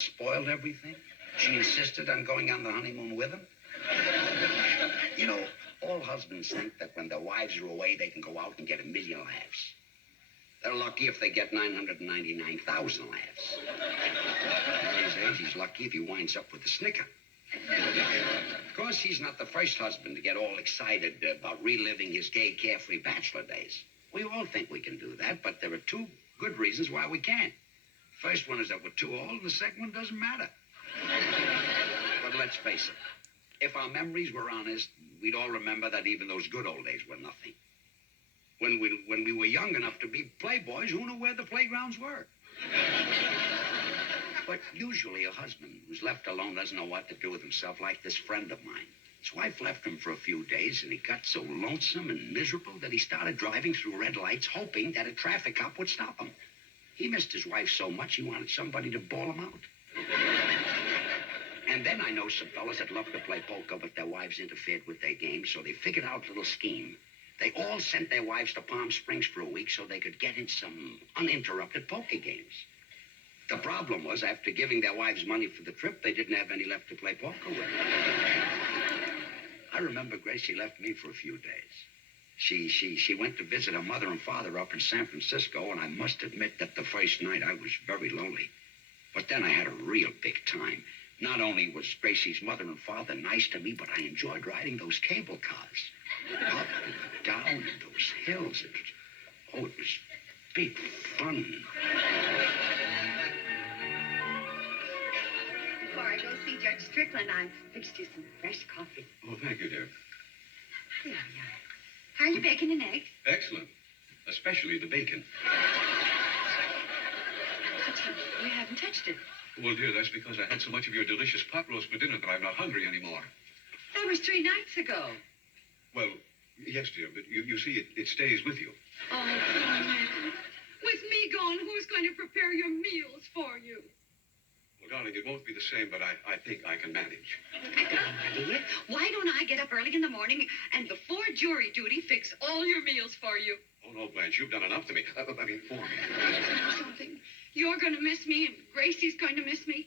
spoiled everything. She insisted on going on the honeymoon with him. You know, all husbands think that when their wives are away, they can go out and get 1,000,000 laughs. They're lucky if they get 999,000 laughs. At his age, he's lucky if he winds up with a snicker. Of course, he's not the first husband to get all excited about reliving his gay, carefree bachelor days. We all think we can do that, but there are two good reasons why we can't. First one is that we're too old, and the second one doesn't matter. But let's face it, if our memories were honest, we'd all remember that even those good old days were nothing. When we were young enough to be playboys, who knew where the playgrounds were? But usually a husband who's left alone doesn't know what to do with himself, like this friend of mine. His wife left him for a few days, and he got so lonesome and miserable that he started driving through red lights, hoping that a traffic cop would stop him. He missed his wife so much he wanted somebody to bawl him out. And then I know some fellas that love to play poker, but their wives interfered with their game, so they figured out a little scheme. They all sent their wives to Palm Springs for a week so they could get in some uninterrupted poker games. The problem was, after giving their wives money for the trip, they didn't have any left to play poker with. I remember Gracie left me for a few days. She went to visit her mother and father up in San Francisco, and I must admit that the first night I was very lonely. But then I had a real big time. Not only was Gracie's mother and father nice to me, but I enjoyed riding those cable cars. Up and down in those hills. It was big fun. Before I go see Judge Strickland, I fixed you some fresh coffee. Oh, thank you, dear. Yeah. How are you baking an egg? Excellent. Especially the bacon. But you haven't touched it. Well, dear, that's because I had so much of your delicious pot roast for dinner that I'm not hungry anymore. That was 3 nights ago. Well, yes, dear, but you see, it stays with you. Oh, man. With me gone, who's going to prepare your meals for you? Well, darling, it won't be the same, but I think I can manage. Dear, why don't I get up early in the morning and before jury duty fix all your meals for you? Oh, no, Blanche, you've done enough to me. For me. Something. You're going to miss me, and Gracie's going to miss me.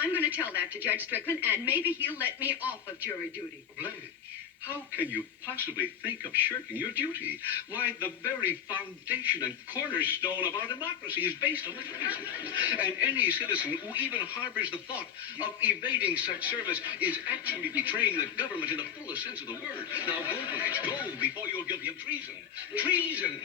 I'm going to tell that to Judge Strickland, and maybe he'll let me off of jury duty. Blanche, how can you possibly think of shirking your duty? Why, the very foundation and cornerstone of our democracy is based on the jury system. And any citizen who even harbors the thought of evading such service is actually betraying the government in the fullest sense of the word. Now, go, Blanche, go before you're guilty of treason. Treason!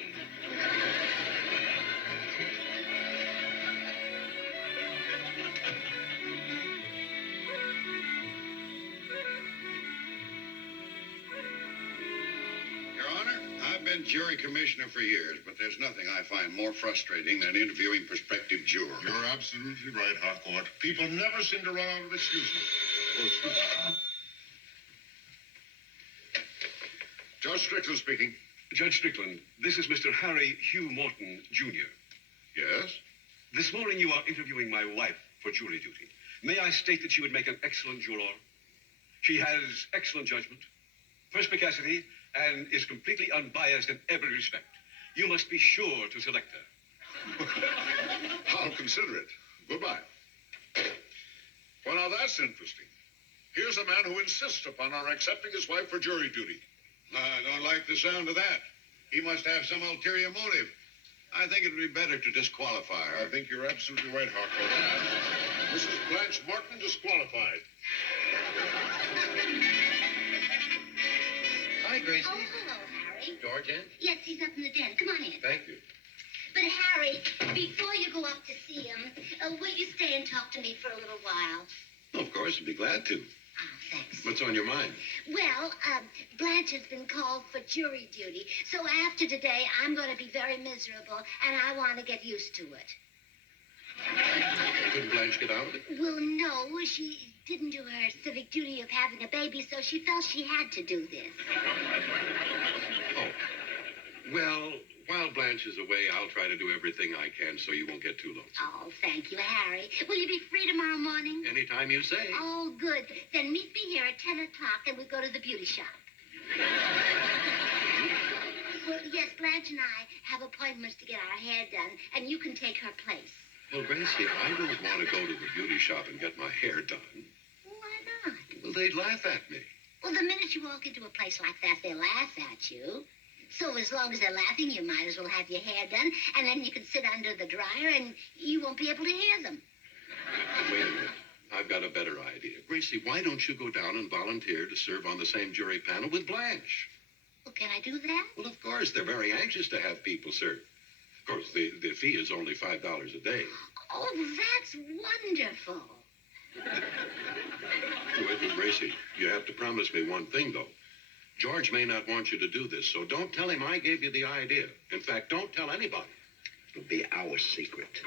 I've been jury commissioner for years, but there's nothing I find more frustrating than interviewing prospective jurors. You're absolutely right, Harcourt. People never seem to run out of excuses. Oh, excuse me. Judge Strickland speaking. Judge Strickland, this is Mr. Harry Hugh Morton, Jr. Yes? This morning you are interviewing my wife for jury duty. May I state that she would make an excellent juror? She has excellent judgment, perspicacity, and is completely unbiased in every respect. You must be sure to select her. I'll consider it. Goodbye. Well, now that's interesting. Here's a man who insists upon our accepting his wife for jury duty. I don't like the sound of that. He must have some ulterior motive. I think it would be better to disqualify her. I think you're absolutely right, Harcourt. Mrs. Blanche Morton disqualified. Hi, Gracie. Oh, hello, Harry. George in? Yes, he's up in the den. Come on in. Thank you. But, Harry, before you go up to see him, will you stay and talk to me for a little while? Of course, I'd be glad to. Oh, thanks. What's on your mind? Well, Blanche has been called for jury duty, so after today, I'm going to be very miserable, and I want to get used to it. Couldn't Blanche get out of it? Well, no, she didn't do her civic duty of having a baby, so she felt she had to do this. Oh. Well, while Blanche is away, I'll try to do everything I can so you won't get too lonesome. Oh, thank you, Harry. Will you be free tomorrow morning? Anytime you say. Oh, good. Then meet me here at 10 o'clock and we'll go to the beauty shop. Well, yes, Blanche and I have appointments to get our hair done, and you can take her place. Well, Gracie, I don't want to go to the beauty shop and get my hair done. Why not? Well, they'd laugh at me. Well, the minute you walk into a place like that, they laugh at you. So as long as they're laughing, you might as well have your hair done, and then you can sit under the dryer and you won't be able to hear them. Wait a minute. I've got a better idea. Gracie, why don't you go down and volunteer to serve on the same jury panel with Blanche? Well, can I do that? Well, of course, they're very anxious to have people served. Of course, the fee is only $5 a day. Oh, that's wonderful. Wait, Gracie, you have to promise me one thing, though. George may not want you to do this, so don't tell him I gave you the idea. In fact, don't tell anybody. It'll be our secret.